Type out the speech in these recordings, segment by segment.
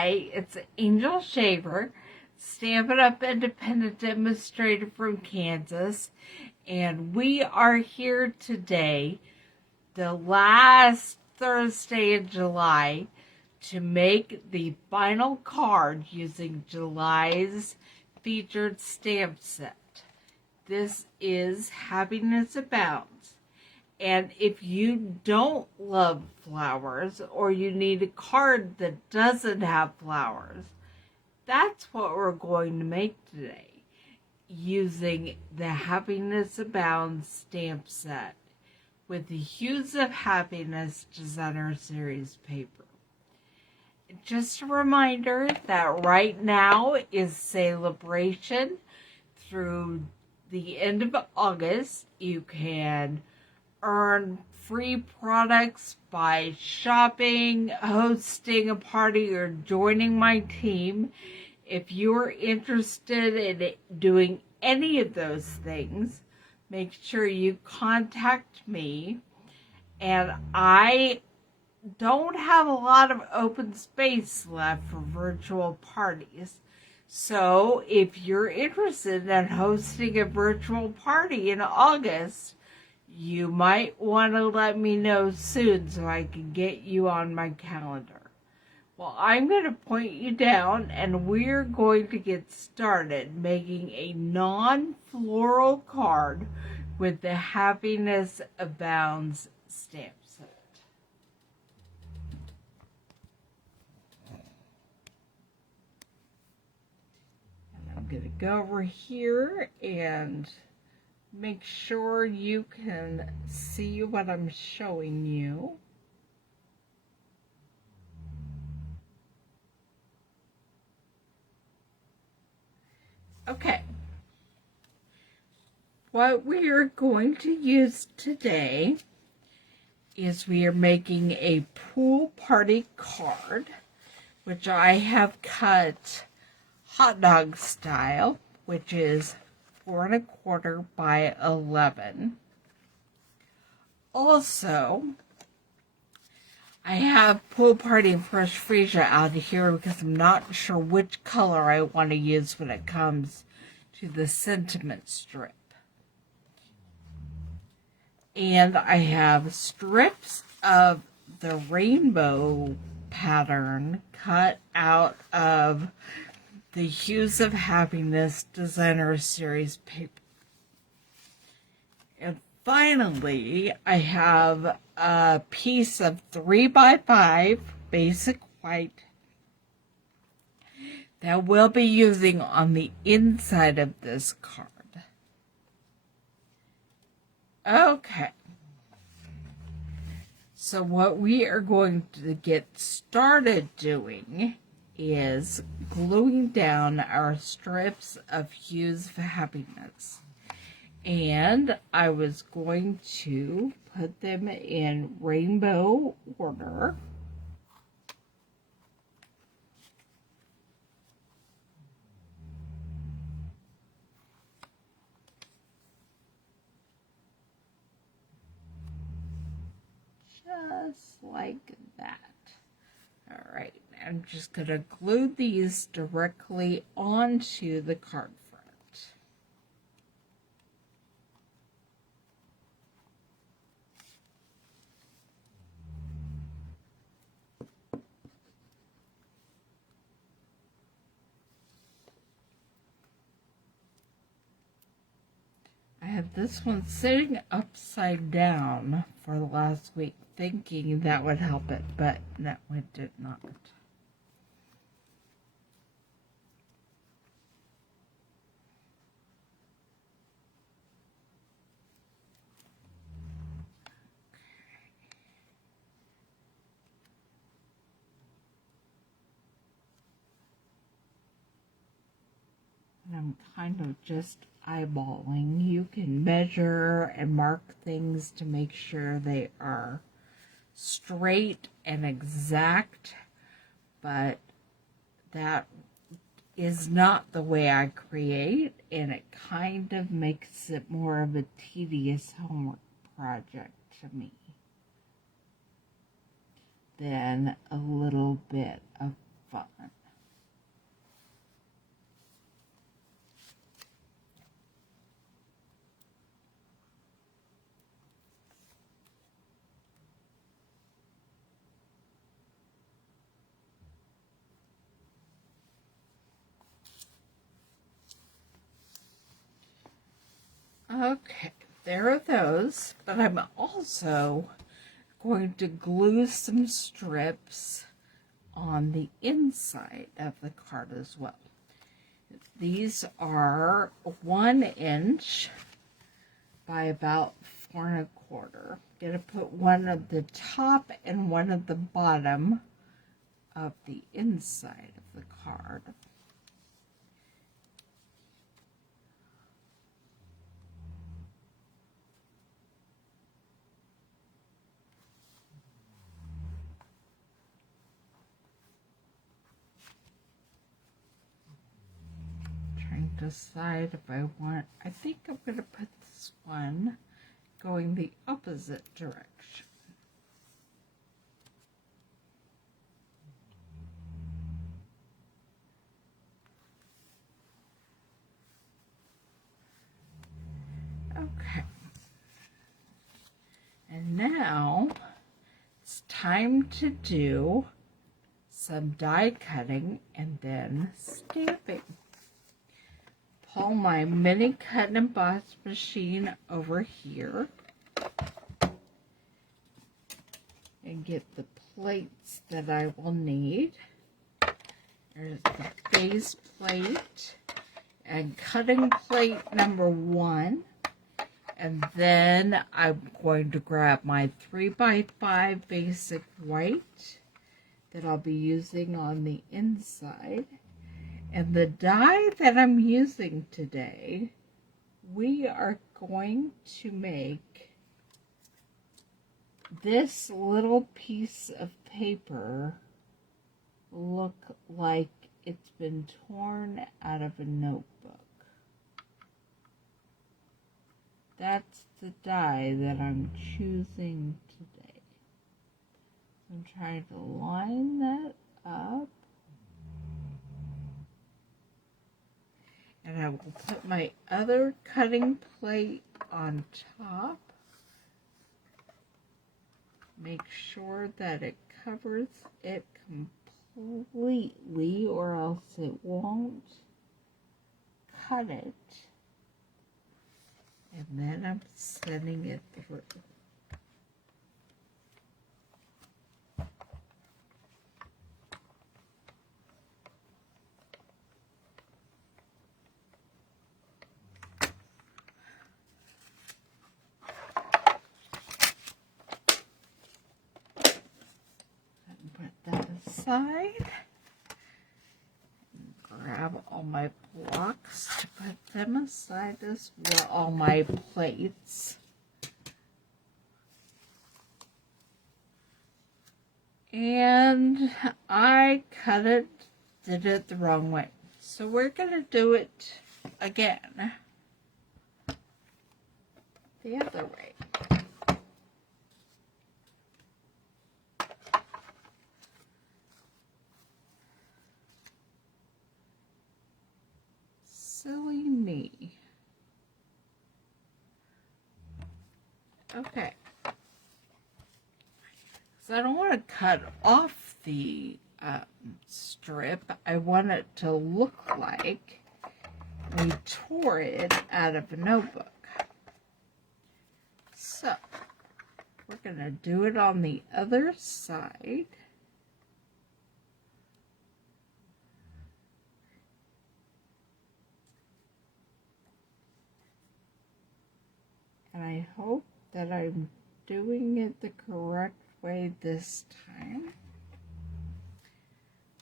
Hi, it's Angel Shaver, Stampin' Up independent demonstrator from Kansas, and we are here today, the last Thursday in July, to make the final card using July's featured stamp set. This is Happiness Abounds. And if you don't love flowers, or you need a card that doesn't have flowers, that's what we're going to make today, using the Happiness Abounds stamp set with the Hues of Happiness Designer Series paper. Just a reminder that right now is celebration through the end of August. You can earn free products by shopping, hosting a party, or joining my team. If you're interested in doing any of those things, make sure you contact me. And I don't have a lot of open space left for virtual parties. So if you're interested in hosting a virtual party in August, you might want to let me know soon so I can get you on my calendar. Well, I'm going to point you down, and we're going to get started making a non-floral card with the Happiness Abounds stamp set. And I'm going to go over here and make sure you can see what I'm showing you. Okay. What we are going to use today is we are making a pool party card, which I have cut hot dog style, which is 4 1/4 by 11. Also, I have Pool Party and Fresh Freesia out here because I'm not sure which color I want to use when it comes to the sentiment strip. And I have strips of the rainbow pattern cut out of the Hues of Happiness Designer Series paper. And finally, I have a piece of 3x5 basic white that we'll be using on the inside of this card. Okay. So what we are going to get started doing is gluing down our strips of Hues of Happiness. And I was going to put them in rainbow order. Just like that. All right, I'm just going to glue these directly onto the card front. I had this one sitting upside down for the last week, thinking that would help it, but no, it did not. And I'm kind of just eyeballing. You can measure and mark things to make sure they are straight and exact, but that is not the way I create, and it kind of makes it more of a tedious homework project to me than a little bit of fun. Okay, there are those, but I'm also going to glue some strips on the inside of the card as well. These are 1 inch by about 4 1/4. I'm going to put one at the top and one at the bottom of the inside of the card. Trying to decide if I think I'm going to put this one going the opposite direction. Okay. And now it's time to do some die cutting and then stamping. Pull my mini cut and emboss machine over here and get the plates that I will need. There's the base plate and cutting plate number 1. And then I'm going to grab my 3x5 basic white that I'll be using on the inside. And the die that I'm using today, we are going to make this little piece of paper look like it's been torn out of a notebook. That's the die that I'm choosing today. I'm trying to line that up. And I will put my other cutting plate on top. Make sure that it covers it completely or else it won't cut it. And then I'm sending it through. Put that aside. Grab all my blocks to put them aside as well, all my plates. And I did it the wrong way. So we're going to do it again the other way. Silly me. Okay. So I don't want to cut off the strip. I want it to look like we tore it out of a notebook. So we're going to do it on the other side. And I hope that I'm doing it the correct way this time.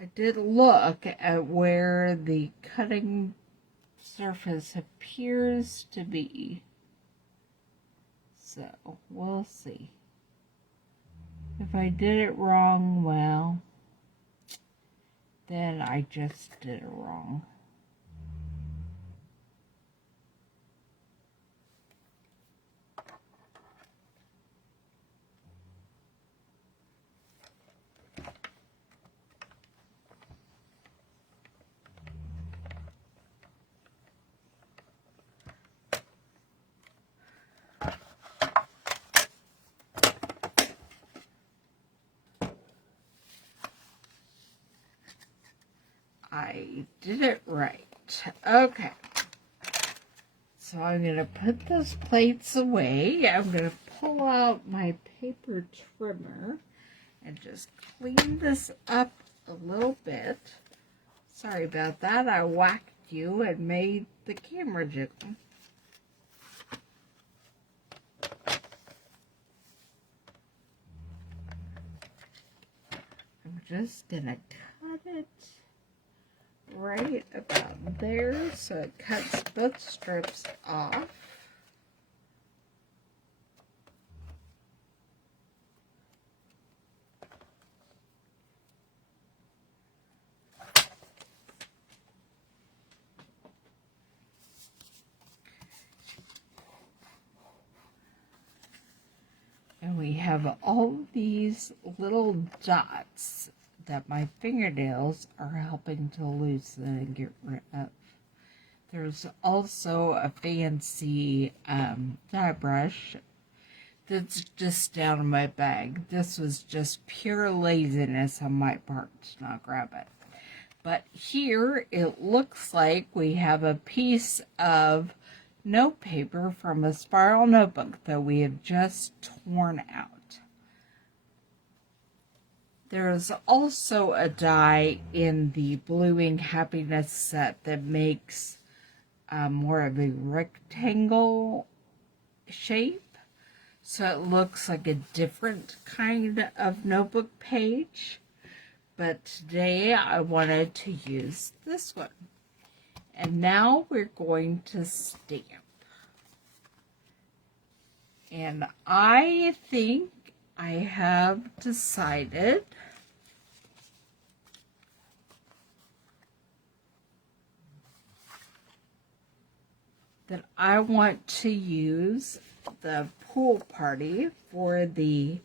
I did look at where the cutting surface appears to be. So we'll see. If I did it wrong, well, then I just did it wrong. I did it right. Okay. So I'm going to put those plates away. I'm going to pull out my paper trimmer and just clean this up a little bit. Sorry about that. I whacked you and made the camera jiggle. I'm just going to cut it right about there so it cuts both strips off. And we have all these little dots that my fingernails are helping to loosen and get rid of. There's also a fancy dye brush that's just down in my bag. This was just pure laziness on my part to not grab it. But here it looks like we have a piece of note paper from a spiral notebook that we have just torn out. There's also a die in the Bluing Happiness set that makes more of a rectangle shape. So it looks like a different kind of notebook page. But today I wanted to use this one. And now we're going to stamp. And I think I have decided that I want to use the pool party for the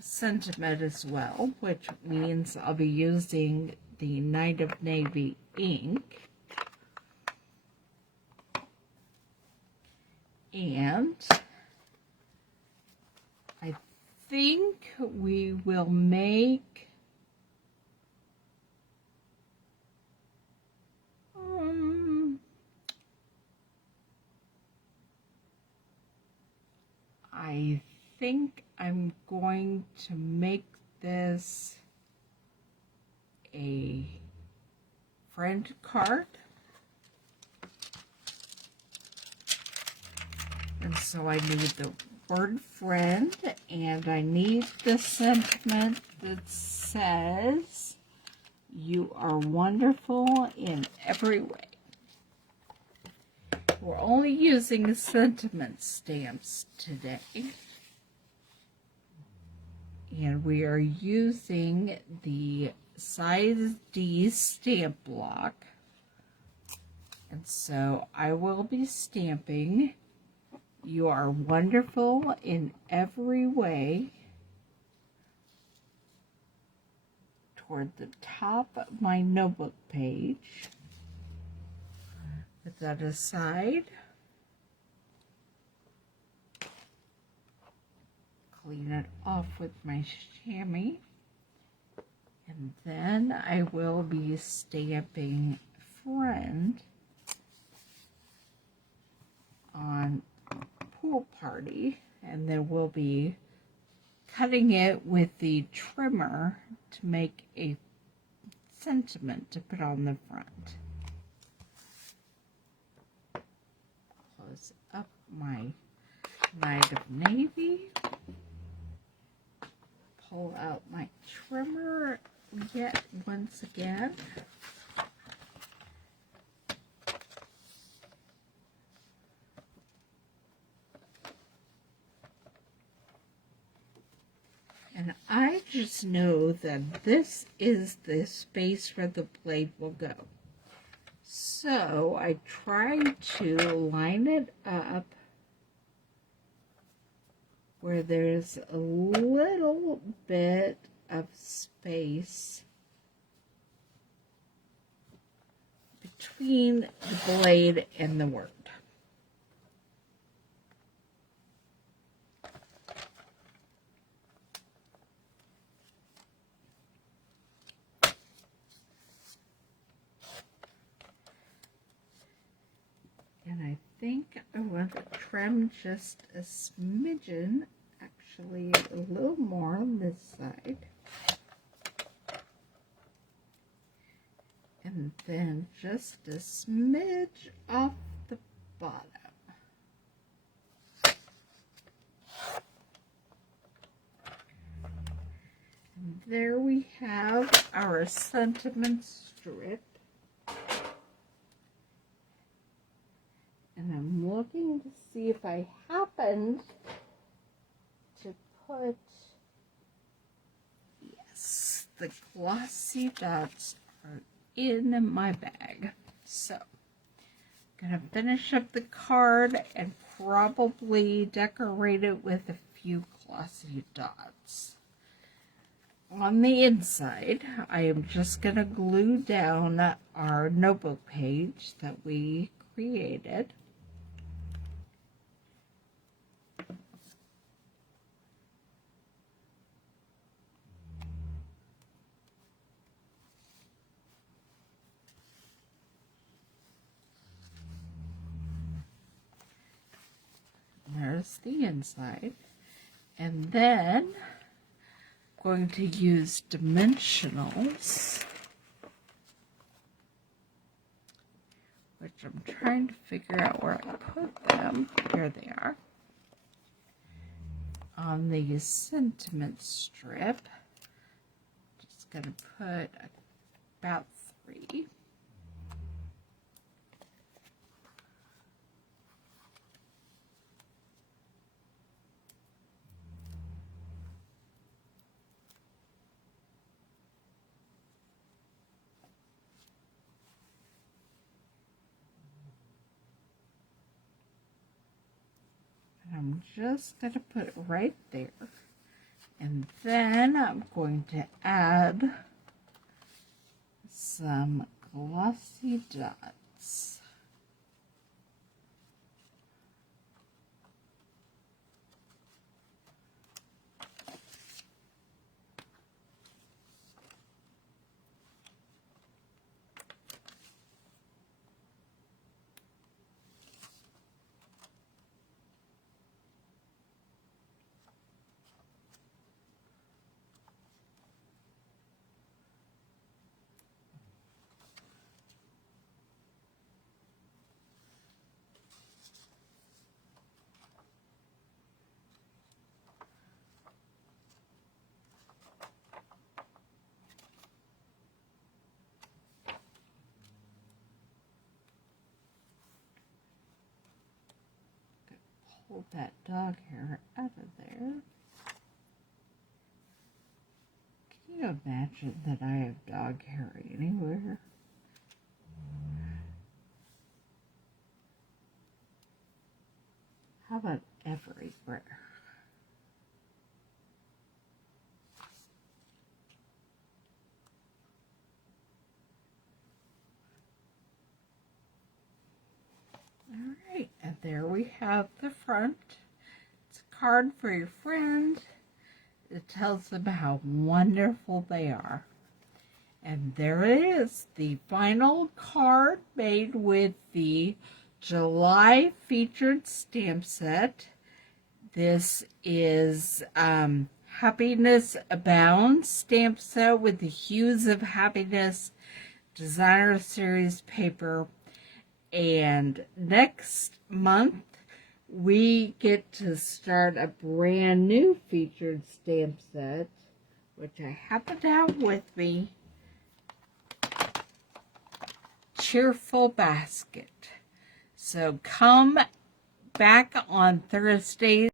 sentiment as well, which means I'll be using the Night of Navy ink. And I think we will make I think I'm going to make this a friend card. And so I need the word friend, and I need the sentiment that says, "You are wonderful in every way." We're only using sentiment stamps today. And we are using the size D stamp block. And so I will be stamping, "You are wonderful in every way," toward the top of my notebook page. Put that aside. Clean it off with my chamois. And then I will be stamping friend on pool party, and then we'll be cutting it with the trimmer to make a sentiment to put on the front. Close up my Night of Navy. Pull out my trimmer yet once again. And I just know that this is the space where the blade will go. So I try to line it up where there's a little bit of space between the blade and the word. think I want to trim just a smidgen, actually a little more on this side. And then just a smidge off the bottom. And there we have our sentiment strip. And I'm looking to see if I happened to put, yes, the glossy dots are in my bag. So, I'm going to finish up the card and probably decorate it with a few glossy dots. On the inside, I am just going to glue down our notebook page that we created. There's the inside. And then I'm going to use dimensionals, which I'm trying to figure out where I put them. Here they are. On the sentiment strip, just going to put about 3. I'm just going to put it right there. And then I'm going to add some glossy dots. Pull that dog hair out of there. Can you imagine that I have dog hair anywhere? How about everywhere? Alright, and there we have the front. It's a card for your friend. It tells them how wonderful they are. And there it is, the final card made with the July featured stamp set. This is Happiness Abound stamp set with the Hues of Happiness Designer Series paper. And next month, we get to start a brand new featured stamp set, which I happen to have with me. Cheerful Basket. So come back on Thursday